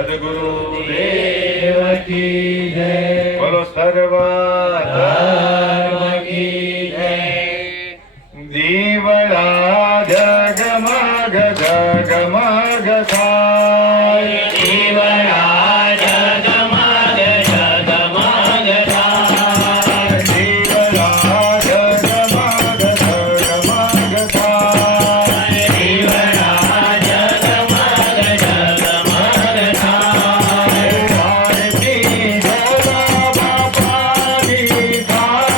સદગુરુ દેવ કી જય. બોલો સર્વ ધર્મ કી જય. દીવડા જગમગ જગમગ થાય દીવડા જગમગ જગમગ થાય. દીવડા જગમગ જગમગ થાય દીવડા જગમગ જગમગ થાય. આરતી જલા બાપાની થાય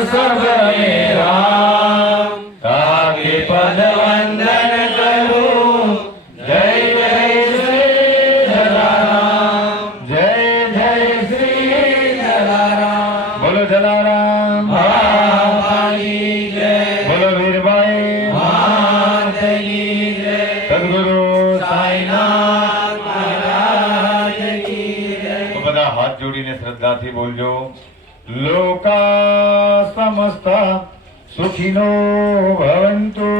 સબરે રામ તાકે પદ વંદન કરું જય જય શ્રી જલારામ જય જય શ્રી જલારામ બોલો જલારામ મહારાજની જય બોલો વીરભાઈ માતની જય સદગુરુ સાઈનાથ મહારાજની જય તો બધા હાથ જોડીને શ્રદ્ધાથી બોલજો લોકા સમસ્તા સુખીનો ભવંતુ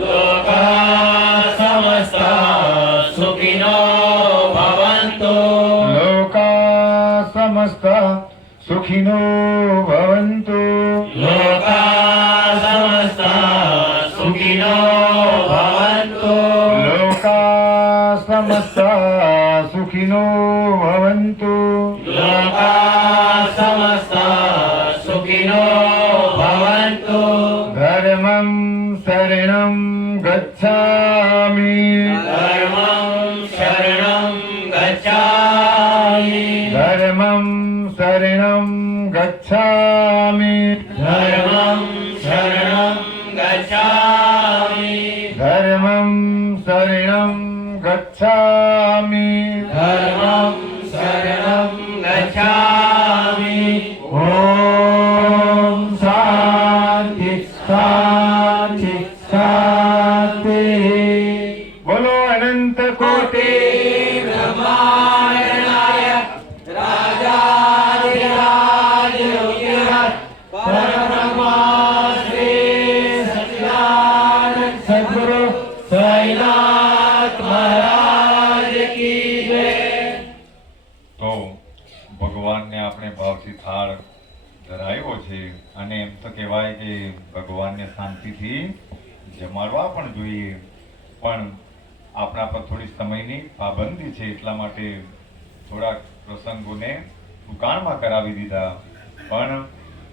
લોકા સમસ્તા સુખિનો ભવન્તુ લોકા સમસ્તા સુખીનો ભવંતુ લોકા સમસ્તા સુખિનો ભવન્તુ લોકા સમસ્તા સુખીનો ભવંતુ લોકા સમસ્તા સુખિનો ભવન્તુ ધર્મં શરણં ગચ્છામિ ધર્મં શરણં ગચ્છામિ ધર્મં શરણં ગચ્છામિ ધર્મં શરણં ગચ્છામિ ધર્મં શરણં ગચ્છામિ ધર્મં શરણં ગચ્છામિ ઓમ શાંતિ શાંતિ શાંતિ બોલો અનંત કોટી બ્રહ્માણ્યાય રાજાધિરાજ યોગીરાજ પરબ્રહ્મા શ્રી સચ્ચિદાનંદ સદ્ગુરુ સાઈનાથ મહારાજ કી જય તો ભગવાનને આપણે ભાવથી થાળ ધરાવ્યો છે અને એમ તો કહેવાય કે ભગવાનને શાંતિથી જમાડવા પણ જોઈએ પણ આપણા પર થોડી સમયની પાબંદી છે એટલા માટે થોડાક પ્રસંગોને દુકાનમાં કરાવી દીધા પણ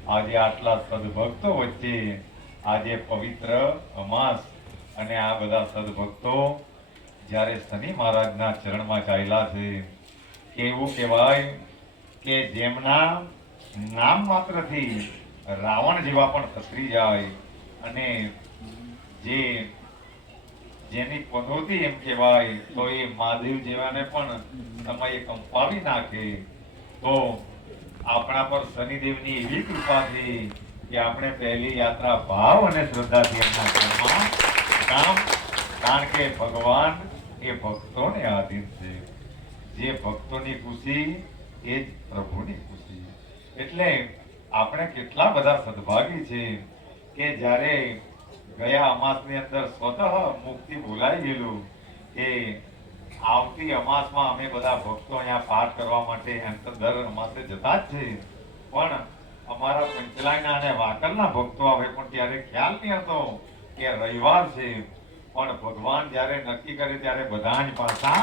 આજે આટલા સદભક્તો વચ્ચે આજે પવિત્ર અમાસ અને આ બધા સદભક્તો જ્યારે શનિ મહારાજના ચરણમાં ચાલ્યા છે કે એવું કહેવાય કે જેમના નામ માત્રથી રાવણ જેવા પણ ખસરી જાય અને જેની પનોતી એમ કહેવાય તો એ મહાદેવ જેવાને પણ સમયે કંપાવી નાખે તો આપણા પર શનિદેવની એવી કૃપા છે કે આપણે પહેલી યાત્રા ભાવ અને શ્રદ્ધાથી એમના ઘરમાં કારણ કે ભગવાન એ ભક્તોને આધીન છે જે ભક્તોની ખુશી એ જ પ્રભુની ખુશી એટલે આપણે કેટલા બધા સદભાગી છે કે જ્યારે ગયા અમાસની અંદર સ્વતઃ મુક્તિ બોલાઈ ગયેલું કે આવતી અમાસમાં અમે બધા ભક્તો અહીંયા પાઠ કરવા માટે એમ તો દર અમાસે જતા જ છે પણ અમારા પંચલાઈના અને વાકલના ભક્તો આવે પણ ત્યારે ખ્યાલ નહીં હતો કે રવિવાર છે પણ ભગવાન જ્યારે નક્કી કરે ત્યારે બધા જ પાછા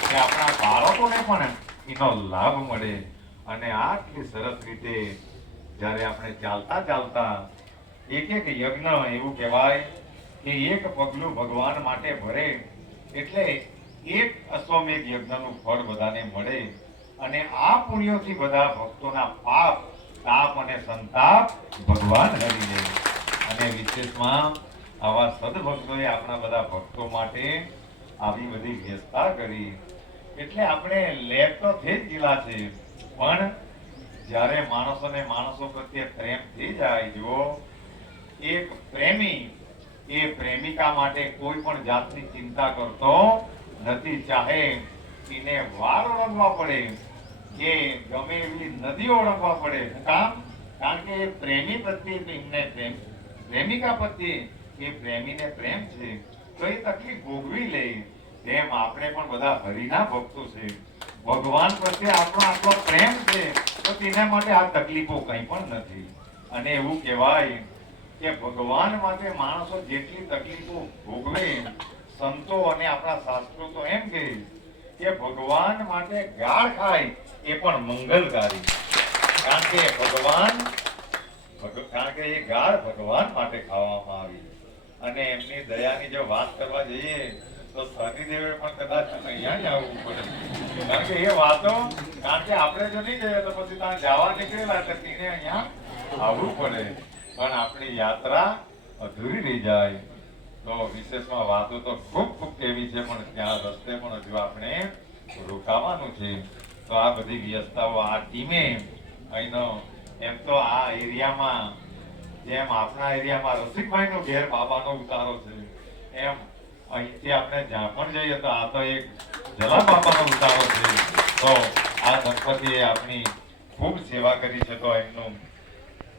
કે આપણા બાળકોને પણ એનો લાભ મળે અને આટલી સરસ રીતે જ્યારે આપણે ચાલતા ચાલતા એક એક યજ્ઞ એવું કહેવાય કે એક પગલું ભગવાન માટે ભરે એટલે એક અશ્વમેઘ યજ્ઞનું ફળ બધાને મળે અને આ પુણ્યોથી બધા ભક્તોના પાપ તાપ અને સંતાપ ભગવાન હરી લે અને વિશેષમાં આવા સદભક્તોએ આપણા બધા ભક્તો માટે આવી બધી વ્યવસ્થા કરી એટલે આપણે લેપ તો થઈ જ ગયેલા છે પણ જ્યારે માણસોને માણસો પ્રત્યે પ્રેમ થઈ જાય જુઓ એક પ્રેમી એ પ્રેમિકા માટે કોઈ પણ જાતની ચિંતા કરતો નથી ચાહે એને વાર ઓળંગવા પડે કે ગમે એવી નદી ઓળંગવા પડે કામ કારણ કે એ પ્રેમી પ્રત્યે એમને પ્રેમિકા પ્રત્યે એ પ્રેમીને પ્રેમ છે તો એ તકલીફ ભોગવી લે તેમ આપણે પણ બધા હરિના ભક્તો છે ભગવાન પ્રત્યે આપણો આટલો પ્રેમ છે તો તેના માટે આ તકલીફો કંઈ પણ નથી અને એવું કહેવાય કે ભગવાન માટે માણસો જેટલી તકલીફો ભોગવે સંતો અને આપણા શાસ્ત્રો તો એમ કહે કે ભગવાન માટે ગાળ ખાય એ પણ મંગલકારી કારણ કે એ ગાળ ભગવાન માટે ખાવામાં આવી અને એમની દયાની જો વાત કરવા જઈએ તો શનિદેવે પણ કદાચ અહીંયા જ આવવું પડે કારણ કે એ વાતો કારણ કે આપણે જો નહીં જઈએ તો પછી ત્યાં જવા નીકળેલા તો તેને અહીંયા આવવું પડે પણ આપણી યાત્રા અધૂરી રહી જાય. તો વિશેષમાં વાતો તો ખૂબ ખૂબ કેવી છે પણ ત્યાં રસ્તે પણ હજુ આપણે રોકાવાનું છે. તો આ બધી વ્યવસ્થાઓ આ ટીમે અહીંનો એમ તો આ એરિયામાં જેમ આપણા એરિયામાં રસિકભાઈનો ઘેર બાબાનો ઉતારો છે એમ અહીંથી આપણે જ્યાં પણ જઈએ તો આ તો એક જલા બાબાનો ઉતારો છે. તો આ દંપતીએ આપણી ખૂબ સેવા કરી છે તો એમનું